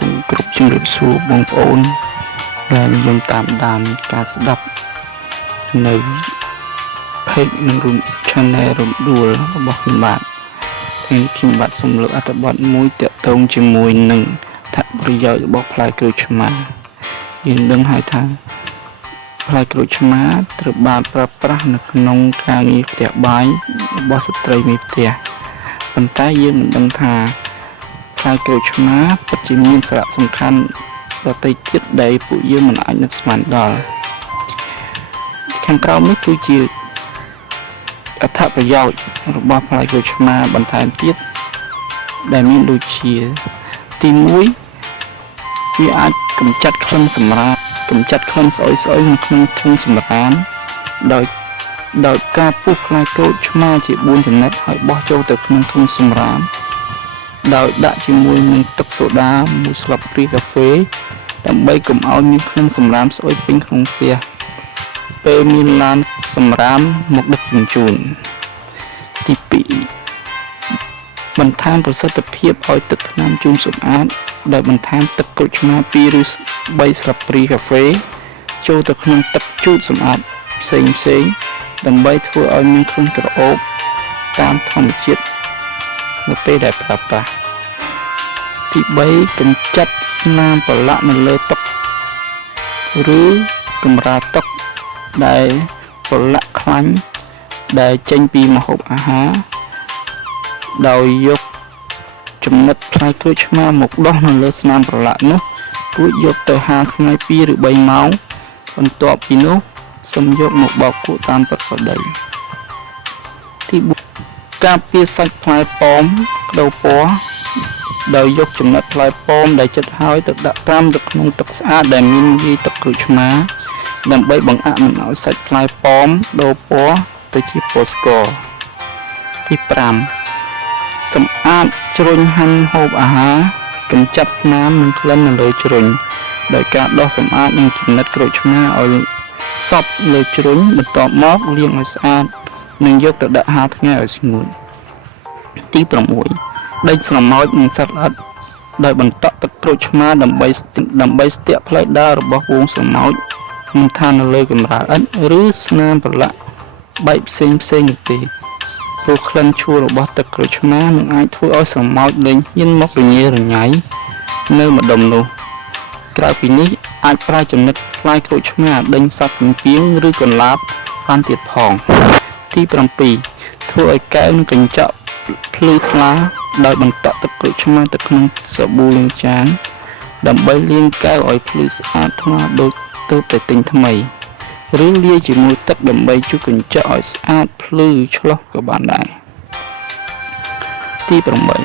សូមគ្រប់ជំរាបសួរបងប្អូនដែលនិយមតាមដានការស្ដាប់នៅ page និង channel រំដួលរបស់ខ្ញុំបាទថ្ងៃនេះខ្ញុំបាទសូមលើកអត្ថបទមួយទាក់ទងជាមួយនឹងអត្ថប្រយោជន៍របស់ផ្លែក្រូចឆ្មាយើងដឹងហើយថាផ្លែក្រូចឆ្មាត្រូវបានប្រើប្រាស់នៅក្នុងការងារផ្ទះបាយរបស់ស្ត្រីមេផ្ទះប៉ុន្តែយើងមិនដឹងថាផ្លែក្រូចឆ្មាពិតជាមានសារៈសំខាន់ដទៃទៀតដែលពួកយើងមិនអាចនឹកស្មានដល់ខាងក្រោមនេះគឺជាអត្ថប្រយោជន៍របស់ផ្លែក្រូចឆ្មាបន្ថែមទៀតដែលមានដូចជាទី1វាអាចកម្ចាត់ក្លិនសម្រាមកម្ចាត់ក្លិនស្អុយនៅក្នុងធុងសម្រាមដោយការពុះផ្លែក្រូចឆ្មាជា4ចំណិតហើយបោះចូលទៅក្នុងធុងសម្រាមដោយដាក់ជាមួយនឹងទឹកសូដា1ស្លាបព្រាកាហ្វេដើម្បីកុំឲ្យមានក្លិនសម្រាមស្អុយពេញក្នុងផ្ទះពេលមានឡានសម្រាមមកដឹកជញ្ជូនទី2បន្ថែមប្រសិទ្ធភាពឲ្យទឹកថ្នាំជូនសម្អាតដែលបន្ថែមទឹកក្រូចឆ្មា2ឬ3ស្លាបព្រាកាហ្វេចូលទៅក្នុងទឹកជូតសម្អាតផ្សេងដើម្បីធ្វើឲ្យមានក្លិនក្រអូបតាមធម្មជាតិនៅពេលដែលប្រើប្រាស់ទី3កម្ចាត់ស្នាមប្រឡាក់នៅលើតុឬកម្រាលតុដែលប្រឡាក់ខ្លាញ់ដែលចេញពីម្ហូបអាហារដោយយកចំណិតផ្លែក្រូចឆ្មាមកដោះនៅលើស្នាមប្រឡាក់នោះរួចយកទៅហាលថ្ងៃ2ឬ3ម៉ោងបន្ទាប់ពីនោះសូមយកមកបោកគក់តាមប្រក្រតីទី4ការពារសាច់ផ្លែប៉ោមក្តៅពណ៌ដោយយកចំណិតផ្លែប៉ោមដែលចិត្តហើយទៅដាក់ត្រាំទៅក្នុងទឹកស្អាតដែលមានលាយទឹកក្រូចឆ្មាដើម្បីបង្អាក់មិនឲ្យសាច់ផ្លែប៉ោមដូរពណ៌ទៅជាពណ៌ស្ករទី5សម្អាតជ្រុញហាន់ហូបអាហារកម្ចាត់ស្នាមនិងក្លិននៅលើជ្រុញដោយការដោះសម្អាតនឹងចំណិតក្រូចឆ្មាឲ្យសព្វលើជ្រុញបន្ទាប់មកលាងឲ្យស្អាតនិងយកទៅដាក់ហាលថ្ងៃឲ្យស្ងួតទី6ដេញស្រមោចនិងសត្វល្អិតដោយបន្តក់ទឹកក្រូចឆ្មាដើម្បីស្ទាក់ផ្លូវដើររបស់វងស្រមោចមិនថានៅលើកម្រាលឥដ្ឋឬស្នាមប្រឡាក់បែកផ្សេងនោះទេព្រោះក្លិនឈ្ងុយរបស់ទឹកក្រូចឆ្មានឹងអាចធ្វើឲ្យស្រមោចលែងហ៊ានមករញ៉េរញ៉ៃនៅម្ដុំនោះក្រៅពីនេះអាចប្រើចំណិតផ្លែក្រូចឆ្មាដេញសត្វពៀងឬកន្លាបបានទៀតផងទី7ធ្វើឲ្យកែវនិងកញ្ចក់ភ្លឺថ្លាដោយបន្តក់ទឹកក្រូចឆ្មាទៅក្នុងសាប៊ូលាងចានដើម្បីលាងកែវឲ្យភ្លឺស្អាតថ្លាដូចទើបតែទិញថ្មីឬលាយជាមួយទឹកដើម្បីជូតកញ្ចក់ឲ្យស្អាតភ្លឺឆ្លុះក៏បានដែរទី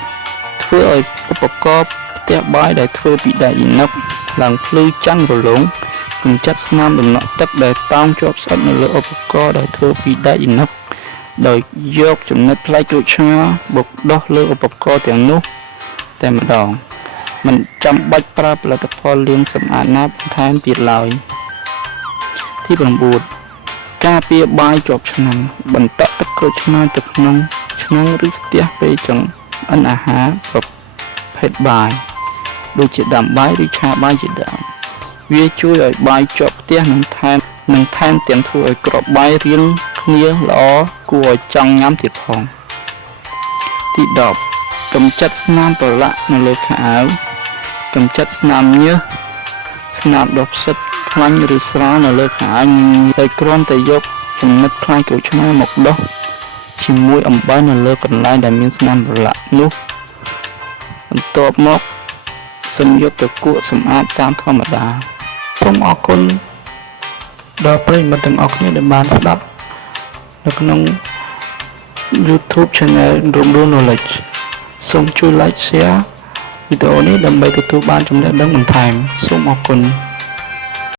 8ធ្វើឲ្យឧបករណ៍ផ្ទះបាយដែលធ្វើពីដែកអ៊ីណុកឡើងភ្លឺចាំងរលោងកម្ចាត់ស្នាមដំណក់ទឹកដែលតោងជាប់ស្អិតនៅលើឧបករណ៍ដែលធ្វើពីដែកអ៊ីណុកដោយយកចំណិតផ្លែក្រូចឆ្មាបុកដោះលើឧបករណ៍ទាំងនោះតែម្ដងមិនចាំបាច់ប្រើផលិតផលលាងសម្អាតណាបន្ថែមទៀតឡើយទី9ការពារបាយជាប់ឆ្នាំងបន្តក់ទឹកក្រូចឆ្មាទៅក្នុងឆ្នាំងឬខ្ទះពេលចង្អិនអាហារប្រភេទបាយដូចជាដាំបាយឬឆាបាយជាដើមវាជួយឲ្យបាយជាប់ផ្ទះនិងថែមទាំងធ្វើឲ្យគ្រាប់បាយរាងគ្នាល្អគួរឲ្យចង់ញ៉ាំទៀតផងទី10កម្ចាត់ស្នាមប្រឡាក់នៅលើខោអាវកម្ចាត់ស្នាមញើសស្នាមដុះផ្សិតខ្លាញ់ឬស្រាលនៅលើខោអាវដោយគ្រាន់តែយកចំណិតផ្លែក្រូចឆ្មាមកដោះជាមួយអំបិលនៅលើកន្លែងដែលមានស្នាមប្រឡាក់នោះបន្ទាប់មកសូមយកទៅគក់សម្អាតតាមធម្មតាសូមអរគុណដល់ប្រិយមិត្តទាំងអស់គ្នាដែលបានស្ដាប់នៅក្នុង YouTube Channel រំដួល Knowledge សូមជួយ Like Share វីដេអូនេះដើម្បីទទួលបានចំណេះដឹងបន្ថែមសូមអរគុណ